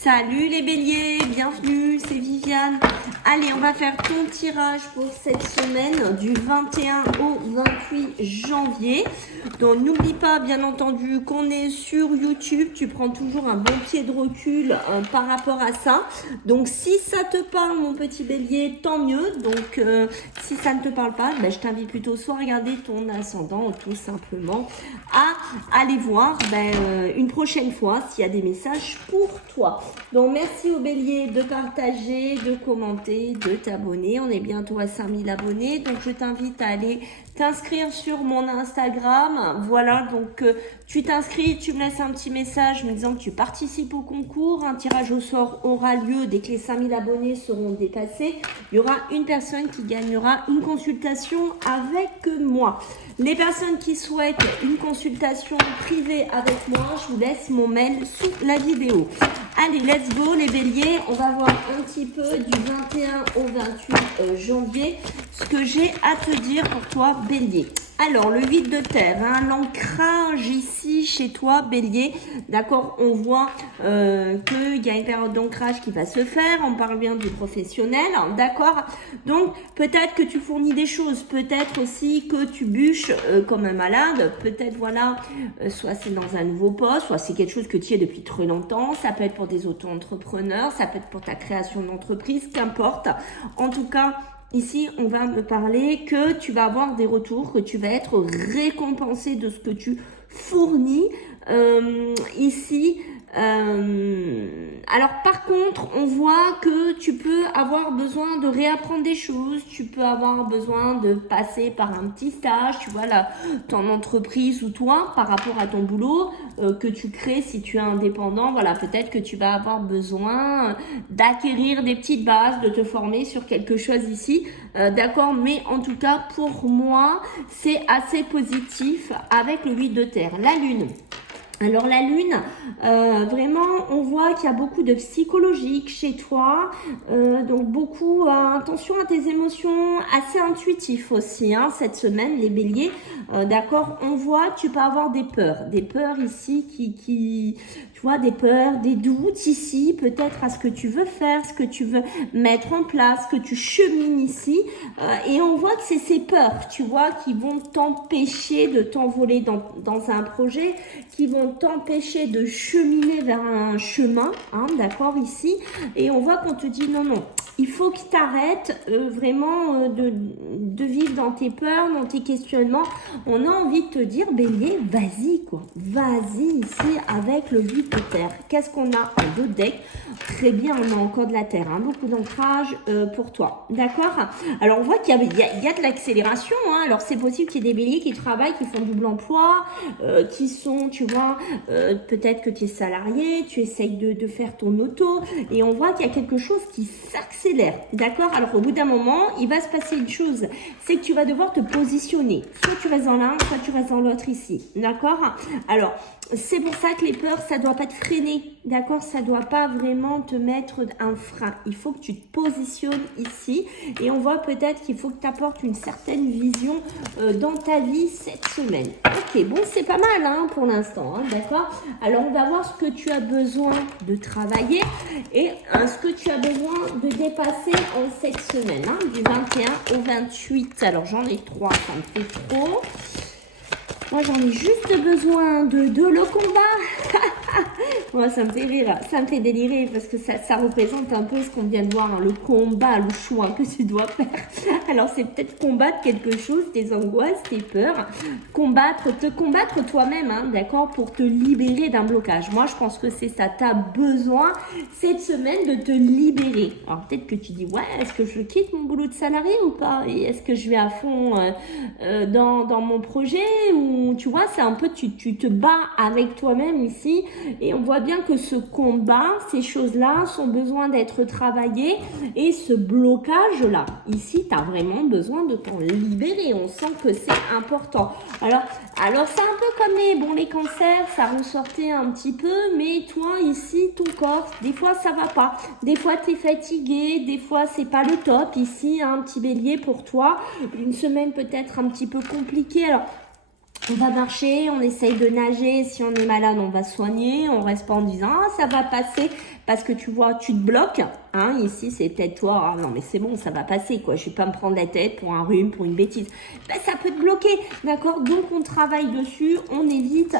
Salut les béliers, bienvenue, c'est Viviane. Allez, on va faire ton tirage pour cette semaine du 21 au 28 janvier. Donc n'oublie pas bien entendu qu'on est sur YouTube, tu prends toujours un bon pied de recul par rapport à ça. Donc si ça te parle mon petit bélier, tant mieux. Donc si ça ne te parle pas, ben, je t'invite plutôt soit à regarder ton ascendant ou tout simplement à aller voir une prochaine fois s'il y a des messages pour toi. Donc merci aux béliers de partager, de commenter, de t'abonner. On est bientôt à 5000 abonnés. Donc je t'invite à aller t'inscrire sur mon Instagram. Voilà, donc tu t'inscris, tu me laisses un petit message me disant que tu participes au concours. Un tirage au sort aura lieu dès que les 5000 abonnés seront dépassés. Il y aura une personne qui gagnera une consultation avec moi. Les personnes qui souhaitent une consultation privée avec moi, je vous laisse mon mail sous la vidéo. Allez, let's go les béliers. On va voir un petit peu du 21 au 28 janvier ce que j'ai à te dire pour toi bélier. Alors, le 8 de terre, l'ancrage ici chez toi, bélier, d'accord, on voit qu'il y a une période d'ancrage qui va se faire, on parle bien du professionnel, d'accord. Donc, peut-être que tu fournis des choses, peut-être aussi que tu bûches comme un malade, peut-être, voilà, soit c'est dans un nouveau poste, soit c'est quelque chose que tu es depuis très longtemps, ça peut être pour des auto-entrepreneurs, ça peut être pour ta création d'entreprise, qu'importe. En tout cas, ici, on va me parler que tu vas avoir des retours, que tu vas être récompensé de ce que tu fournis ici. Alors par contre, on voit que tu peux avoir besoin de réapprendre des choses, tu peux avoir besoin de passer par un petit stage, tu vois là, ton entreprise ou toi, par rapport à ton boulot que tu crées si tu es indépendant, voilà, peut-être que tu vas avoir besoin d'acquérir des petites bases, de te former sur quelque chose ici, d'accord, mais en tout cas pour moi, c'est assez positif avec le 8 de terre, la lune. Alors la lune, vraiment, on voit qu'il y a beaucoup de psychologique chez toi, donc beaucoup, attention à tes émotions, assez intuitif aussi, cette semaine, les béliers, d'accord, on voit que tu peux avoir des peurs ici qui tu vois, des peurs, des doutes ici, peut-être à ce que tu veux faire, ce que tu veux mettre en place, que tu chemines ici, et on voit que c'est ces peurs, tu vois, qui vont t'empêcher de t'envoler dans un projet, qui vont t'empêcher de cheminer vers un chemin, d'accord, ici, et on voit qu'on te dit non, il faut que tu arrêtes vraiment de vivre dans tes peurs, dans tes questionnements. On a envie de te dire, bélier, vas-y quoi, vas-y ici avec le 8 de terre. Qu'est-ce qu'on a en deux decks? Très bien, on a encore de la terre, beaucoup d'ancrage pour toi, d'accord. Alors on voit qu'il y a de l'accélération, alors c'est possible qu'il y ait des béliers qui travaillent, qui font double emploi, qui sont, tu vois, peut-être que tu es salarié, tu essayes de faire ton auto, et on voit qu'il y a quelque chose qui s'accélère, d'accord. Alors au bout d'un moment, il va se passer une chose, c'est que tu vas devoir te positionner, soit tu restes dans l'un, soit tu restes dans l'autre ici, d'accord. Alors c'est pour ça que les peurs, ça doit pas te freiner, d'accord, ça doit pas vraiment te mettre un frein. Il faut que tu te positionnes ici, et on voit peut-être qu'il faut que tu apportes une certaine vision dans ta vie cette semaine. Ok, bon, c'est pas mal pour l'instant, d'accord. Alors on va voir ce que tu as besoin de travailler et ce que tu as besoin de dépasser en cette semaine, du 21 au 28. Alors j'en ai 3, ça me fait trop. Moi, j'en ai juste besoin de le combat. Moi, ça me fait rire, ça me fait délirer parce que ça représente un peu ce qu'on vient de voir, le combat, le choix que tu dois faire. Alors, c'est peut-être combattre quelque chose, tes angoisses, tes peurs, te combattre toi-même, d'accord, pour te libérer d'un blocage. Moi, je pense que c'est ça. Tu as besoin cette semaine de te libérer. Alors, peut-être que tu dis, ouais, est-ce que je quitte mon boulot de salarié ou pas? Et est-ce que je vais à fond dans mon projet ou tu vois, c'est un peu, tu te bats avec toi-même ici, et on voit bien que ce combat, ces choses-là sont besoin d'être travaillées, et ce blocage-là, ici, tu as vraiment besoin de t'en libérer, on sent que c'est important. Alors c'est un peu comme les cancers, ça ressortait un petit peu, mais toi, ici, ton corps, des fois, ça va pas, des fois, tu es fatigué, des fois, c'est pas le top, ici, un petit bélier pour toi, une semaine peut-être un petit peu compliquée. Alors On va marcher, on essaye de nager. Si on est malade, on va soigner. On reste pas en disant ah ça va passer parce que tu vois, tu te bloques. Hein, ici, c'est peut-être toi. Ah non mais c'est bon, ça va passer quoi. Je vais pas me prendre la tête pour un rhume, pour une bêtise. Ben, ça peut te bloquer, d'accord. Donc on travaille dessus. On évite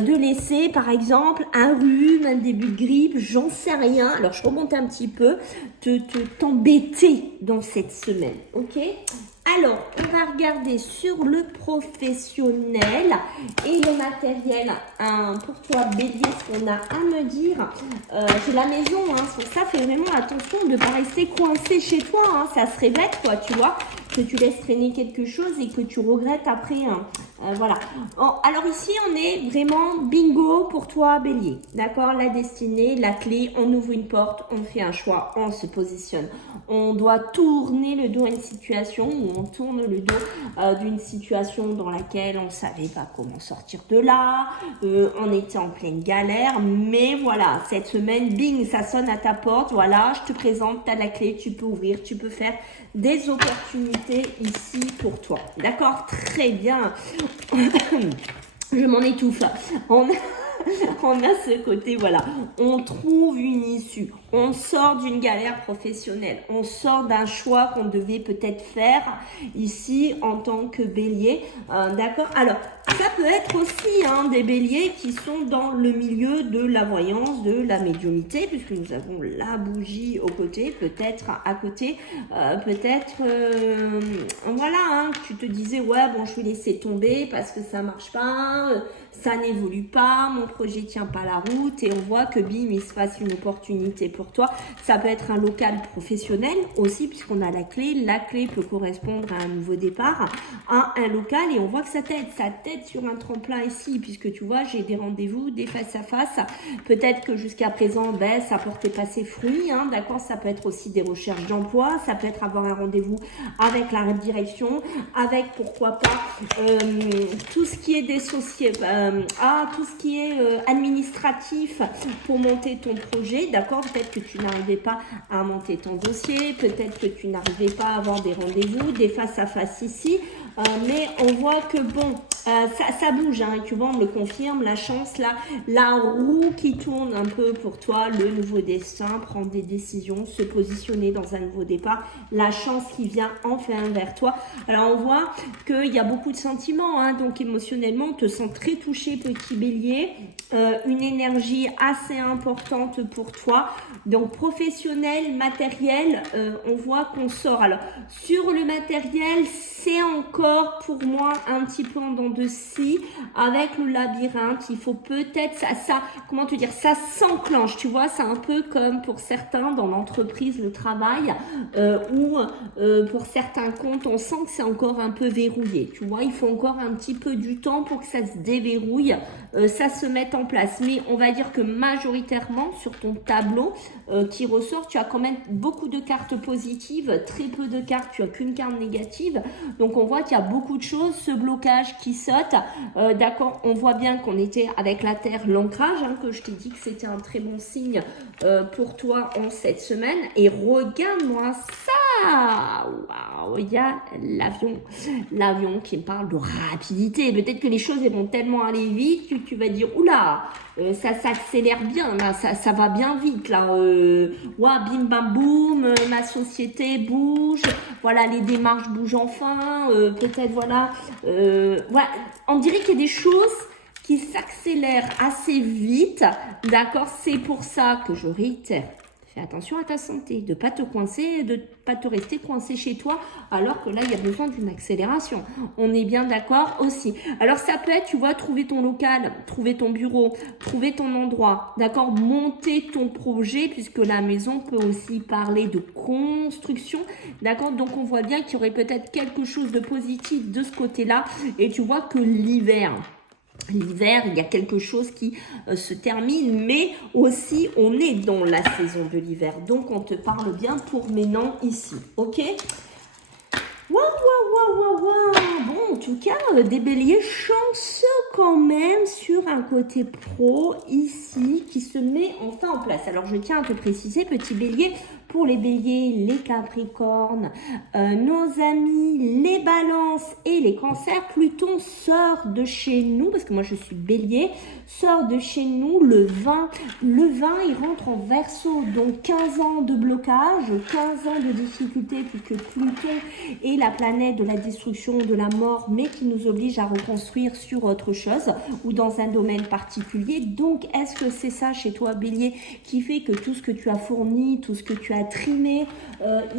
de laisser, par exemple, un rhume, un début de grippe, j'en sais rien. Alors je remonte un petit peu, t'embêter dans cette semaine, ok. Alors, on va regarder sur le professionnel et le matériel. Pour toi, Bélier, ce qu'on a à me dire, c'est la maison. Hein, sur ça, fais vraiment attention de ne pas rester coincé chez toi. Hein, ça serait bête, quoi, tu vois, que tu laisses traîner quelque chose et que tu regrettes après. Hein, voilà. Alors ici, on est vraiment bingo pour toi, Bélier. D'accord, la destinée, la clé, on ouvre une porte, on fait un choix, on se positionne. On doit tourner le dos à une situation où on tourne le dos d'une situation dans laquelle on ne savait pas comment sortir de là, on était en pleine galère, mais voilà, cette semaine, bing, ça sonne à ta porte, voilà, je te présente, tu as la clé, tu peux ouvrir, tu peux faire des opportunités ici pour toi. D'accord, très bien. Je m'en étouffe. On a ce côté, voilà, on trouve une issue, on sort d'une galère professionnelle, on sort d'un choix qu'on devait peut-être faire ici en tant que bélier, d'accord. Alors, ça peut être aussi des béliers qui sont dans le milieu de la voyance, de la médiumnité, puisque nous avons la bougie au côté, peut-être à côté, peut-être, voilà, tu te disais, ouais, bon, je vais laisser tomber parce que ça marche pas, ça n'évolue pas, mon projet tient pas la route et on voit que bim, il se passe une opportunité pour toi. Ça peut être un local professionnel aussi puisqu'on a la clé. La clé peut correspondre à un nouveau départ, à un local et on voit que ça t'aide sur un tremplin ici puisque tu vois, j'ai des rendez-vous, des face à face. Peut-être que jusqu'à présent, ça portait pas ses fruits, d'accord. Ça peut être aussi des recherches d'emploi, ça peut être avoir un rendez-vous avec la direction, avec pourquoi pas tout ce qui est dissocié. Tout ce qui est administratif pour monter ton projet, d'accord. Peut-être que tu n'arrivais pas à monter ton dossier, peut-être que tu n'arrivais pas à avoir des rendez-vous, des face-à-face ici, mais on voit que bon, ça bouge, et tu vois, on me le confirme, la chance, la roue qui tourne un peu pour toi, le nouveau destin, prendre des décisions, se positionner dans un nouveau départ, la chance qui vient enfin vers toi. Alors on voit qu'il y a beaucoup de sentiments, donc émotionnellement, on te sent très touché, petit bélier, une énergie assez importante pour toi. Donc professionnel, matériel, on voit qu'on sort. Alors sur le matériel, c'est encore pour moi un petit peu en dents de scie avec le labyrinthe. Il faut peut-être comment te dire, ça s'enclenche, tu vois, c'est un peu comme pour certains dans l'entreprise, le travail, où pour certains comptes, on sent que c'est encore un peu verrouillé. Tu vois, il faut encore un petit peu du temps pour que ça se déverrouille, ça se mette en place. Mais on va dire que majoritairement sur ton tableau qui ressort, tu as quand même beaucoup de cartes positives, très peu de cartes, tu as qu'une carte négative. Donc on voit qu'il y a beaucoup de choses, ce blocage qui saute, d'accord. On voit bien qu'on était avec la terre, l'ancrage, que je t'ai dit que c'était un très bon signe pour toi en cette semaine. Et regarde-moi ça, waouh, il y a l'avion qui me parle de rapidité. Peut-être que les choses elles vont tellement aller vite que tu vas dire oula, ça s'accélère bien là, ça va bien vite là, bim bam boum, ma société bouge, voilà, les démarches bougent enfin, peut-être voilà, on dirait qu'il y a des choses qui s'accélèrent assez vite, d'accord. C'est pour ça que je réitère, fais attention à ta santé, de ne pas te coincer, de ne pas te rester coincé chez toi, alors que là, il y a besoin d'une accélération. On est bien d'accord aussi. Alors, ça peut être, tu vois, trouver ton local, trouver ton bureau, trouver ton endroit, d'accord, monter ton projet, puisque la maison peut aussi parler de construction, d'accord. Donc, on voit bien qu'il y aurait peut-être quelque chose de positif de ce côté-là, et tu vois que l'hiver, il y a quelque chose qui se termine, mais aussi on est dans la saison de l'hiver. Donc on te parle bien pour maintenant ici, ok. Bon, en tout cas, des béliers chanceux quand même sur un côté pro ici qui se met enfin en place. Alors je tiens à te préciser, petit bélier, pour les béliers, les capricornes, nos amis, les balances et les cancers. Pluton sort de chez nous, parce que moi je suis bélier, sort de chez nous le 20. Le 20, il rentre en Verseau, donc 15 ans de blocage, 15 ans de difficulté, puisque Pluton est la planète de la destruction, de la mort, mais qui nous oblige à reconstruire sur autre chose ou dans un domaine particulier. Donc, est-ce que c'est ça chez toi, bélier, qui fait que tout ce que tu as fourni, tout ce que tu as trimé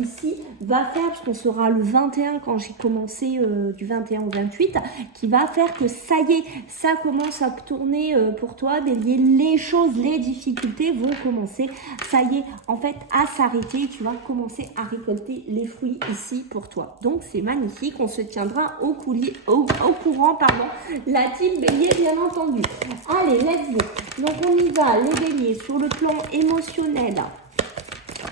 ici, va faire, parce qu'on sera le 21 quand j'ai commencé, du 21 au 28, qui va faire que ça y est, ça commence à tourner pour toi, bélier, les choses, les difficultés vont commencer, ça y est, en fait, à s'arrêter, tu vas commencer à récolter les fruits ici pour toi. Donc, c'est magnifique, on se tiendra au courant, pardon, la team bélier, bien entendu. Allez, let's go. Donc, on y va, les béliers, sur le plan émotionnel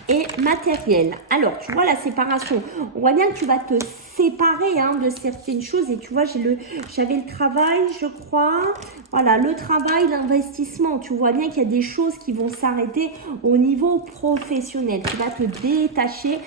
et matériel. Alors, tu vois la séparation. On voit bien que tu vas te séparer de certaines choses. Et tu vois, j'avais le travail, je crois. Voilà, le travail, l'investissement. Tu vois bien qu'il y a des choses qui vont s'arrêter au niveau professionnel. Tu vas te détacher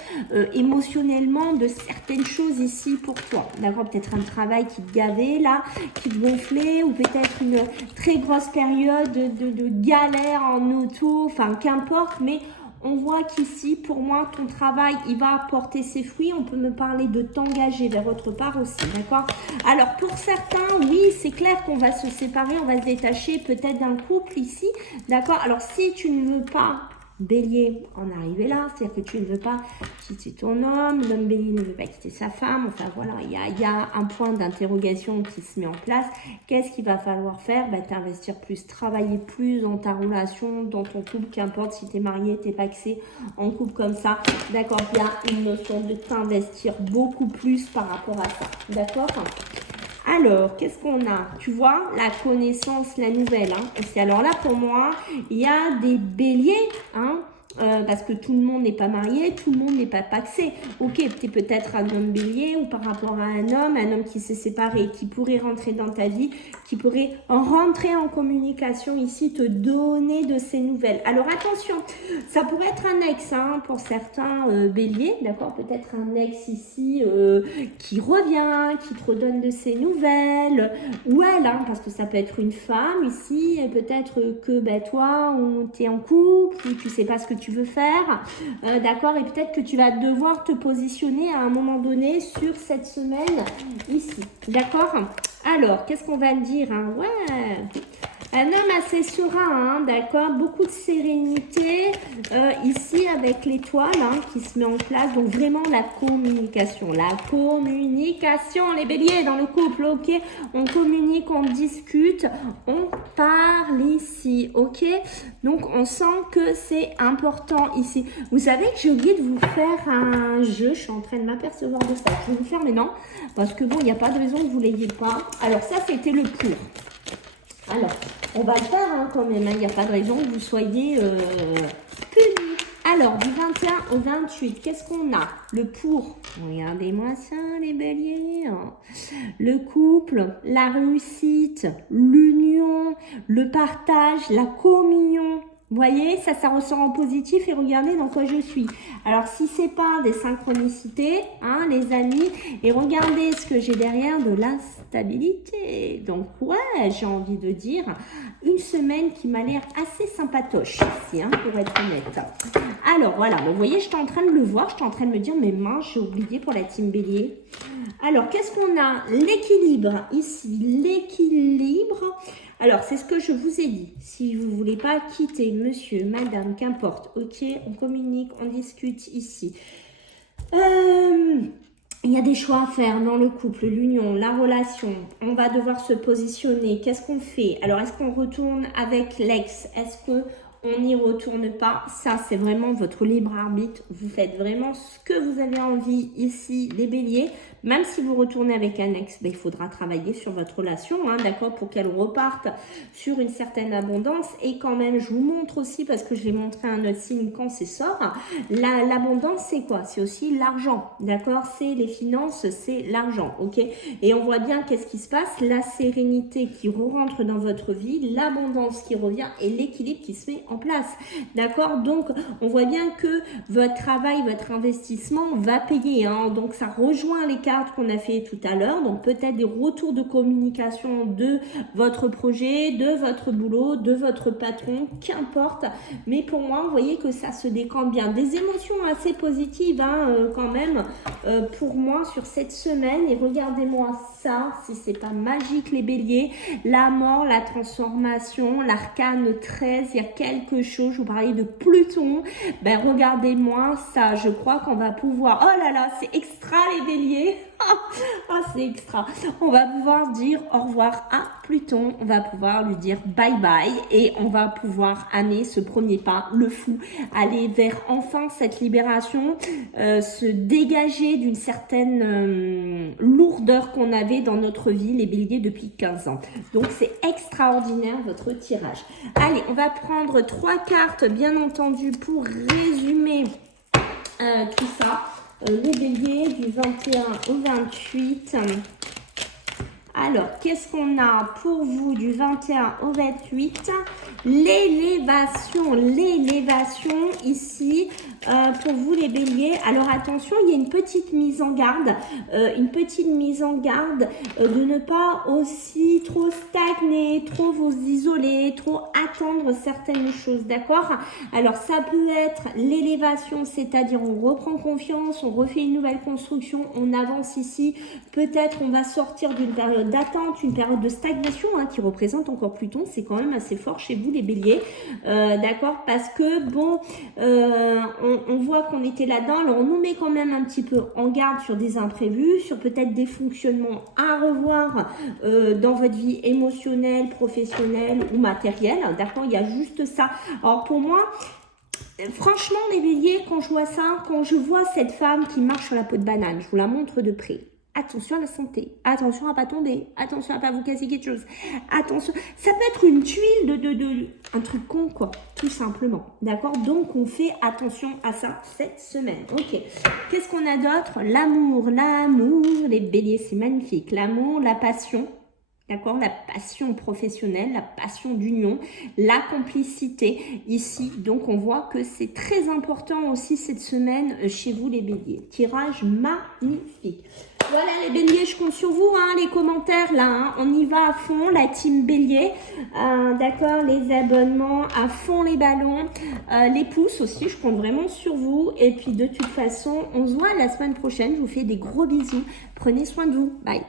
émotionnellement de certaines choses ici pour toi. D'accord, peut-être un travail qui te gavait là, qui te gonflait, ou peut-être une très grosse période de galère en auto, enfin qu'importe, mais on voit qu'ici, pour moi, ton travail, il va apporter ses fruits. On peut me parler de t'engager vers autre part aussi, d'accord? Alors, pour certains, oui, c'est clair qu'on va se séparer, on va se détacher peut-être d'un couple ici, d'accord? Alors, si tu ne veux pas, bélier, en arriver là, c'est-à-dire que tu ne veux pas quitter ton homme, l'homme bélier ne veut pas quitter sa femme, enfin voilà, il y a un point d'interrogation qui se met en place. Qu'est-ce qu'il va falloir faire? T'investir plus, travailler plus dans ta relation, dans ton couple, qu'importe si tu es marié, tu n'es paxé en couple comme ça, d'accord? Il y a une notion de t'investir beaucoup plus par rapport à ça, d'accord? Alors, qu'est-ce qu'on a? Tu vois, la connaissance, la nouvelle. Et alors là, pour moi, il y a des béliers, parce que tout le monde n'est pas marié, tout le monde n'est pas paxé. Ok, tu es peut-être un homme bélier ou par rapport à un homme qui s'est séparé, qui pourrait rentrer dans ta vie, qui pourrait rentrer en communication ici, te donner de ces nouvelles. Alors attention, ça pourrait être un ex pour certains béliers, d'accord? Peut-être un ex ici qui revient, qui te redonne de ses nouvelles, ou elle, parce que ça peut être une femme ici, et peut-être que toi, tu es en couple, ou tu sais pas ce que tu veux faire, d'accord, et peut-être que tu vas devoir te positionner à un moment donné sur cette semaine ici, d'accord. Alors, qu'est-ce qu'on va dire, ouais, un homme assez serein, d'accord, beaucoup de sérénité ici avec l'étoile qui se met en place, donc vraiment la communication, les béliers dans le couple, ok, on communique, on discute, on parle ici, ok, donc on sent que c'est important ici. Vous savez que j'ai oublié de vous faire un jeu, je suis en train de m'apercevoir de ça, je vais vous faire maintenant, parce que bon, il n'y a pas de raison que vous ne l'ayez pas. Alors ça, c'était le pour. Alors, on va le faire quand même, il n'y a pas de raison que vous soyez punis. Alors, du 21 au 28, qu'est-ce qu'on a? Le pour. Regardez-moi ça, les béliers. Le couple, la réussite, l'union, le partage, la communion. Vous voyez, ça ressort en positif et regardez dans quoi je suis. Alors, si c'est pas des synchronicités, les amis, et regardez ce que j'ai derrière, de la stabilité. Donc, ouais, j'ai envie de dire, une semaine qui m'a l'air assez sympatoche ici, pour être honnête. Alors, voilà, vous voyez, j'étais en train de le voir, j'étais en train de me dire, mais mince, j'ai oublié pour la team bélier. Alors, qu'est-ce qu'on a? L'équilibre, ici, l'équilibre. Alors, c'est ce que je vous ai dit. Si vous ne voulez pas quitter monsieur, madame, qu'importe, ok, on communique, on discute ici. Il y a des choix à faire dans le couple, l'union, la relation. On va devoir se positionner. Qu'est-ce qu'on fait? Alors, est-ce qu'on retourne avec l'ex? Est-ce qu'on n'y retourne pas? Ça, c'est vraiment votre libre arbitre. Vous faites vraiment ce que vous avez envie ici, les béliers. Même si vous retournez avec un ex, il faudra travailler sur votre relation, d'accord, pour qu'elle reparte sur une certaine abondance. Et quand même, je vous montre aussi, parce que je vais montrer un autre signe quand c'est sort, l'abondance, c'est quoi? C'est aussi l'argent, d'accord? C'est les finances, c'est l'argent, ok? Et on voit bien qu'est-ce qui se passe, la sérénité qui rentre dans votre vie, l'abondance qui revient et l'équilibre qui se met en place. D'accord? Donc, on voit bien que votre travail, votre investissement va payer. Hein. Donc, ça rejoint les cartes qu'on a fait tout à l'heure. Donc, peut-être des retours de communication de votre projet, de votre boulot, de votre patron, qu'importe. Mais pour moi, vous voyez que ça se décante bien. Des émotions assez positives hein, quand même pour moi sur cette semaine. Et regardez-moi ça, si c'est pas magique les béliers. La mort, la transformation, l'arcane 13, il y a quelque chose, je vous parlais de Pluton. Ben regardez-moi ça, je crois qu'on va pouvoir... Oh là là, c'est extra les béliers. Ah, c'est extra. On va pouvoir dire au revoir à Pluton. On va pouvoir lui dire bye bye et on va pouvoir amener ce premier pas, le fou, aller vers enfin cette libération, se dégager d'une certaine lourdeur qu'on avait dans notre vie, les béliers, depuis 15 ans. Donc, c'est extraordinaire votre tirage. Allez, on va prendre 3 cartes, bien entendu, pour résumer tout ça. Les béliers du 21 au 28. Alors, qu'est-ce qu'on a pour vous du 21 au 28? L'élévation ici pour vous les béliers. Alors attention, il y a une petite mise en garde, de ne pas aussi trop stagner, trop vous isoler, trop attendre certaines choses, d'accord? Alors ça peut être l'élévation, c'est-à-dire on reprend confiance, on refait une nouvelle construction, on avance ici, peut-être on va sortir d'une période d'attente, une période de stagnation hein, qui représente encore Pluton, c'est quand même assez fort chez vous les béliers, d'accord? Parce que bon, on voit qu'on était là-dedans, alors on nous met quand même un petit peu en garde sur des imprévus, sur peut-être des fonctionnements à revoir dans votre vie émotionnelle, professionnelle ou matérielle, d'accord? Il y a juste ça. Alors pour moi, franchement les béliers, quand je vois ça, quand je vois cette femme qui marche sur la peau de banane, je vous la montre de près. Attention à la santé, attention à pas tomber, attention à pas vous casser quelque chose, attention, ça peut être une tuile un truc con quoi, tout simplement, d'accord? Donc on fait attention à ça cette semaine, ok. Qu'est-ce qu'on a d'autre? L'amour, les béliers c'est magnifique, l'amour, la passion. D'accord, la passion professionnelle, la passion d'union, la complicité ici. Donc, on voit que c'est très important aussi cette semaine chez vous les béliers. Tirage magnifique. Voilà les béliers, je compte sur vous, hein, les commentaires là, hein, on y va à fond, la team bélier, d'accord, les abonnements, à fond les ballons, les pouces aussi, je compte vraiment sur vous. Et puis de toute façon, on se voit la semaine prochaine, je vous fais des gros bisous, prenez soin de vous, bye.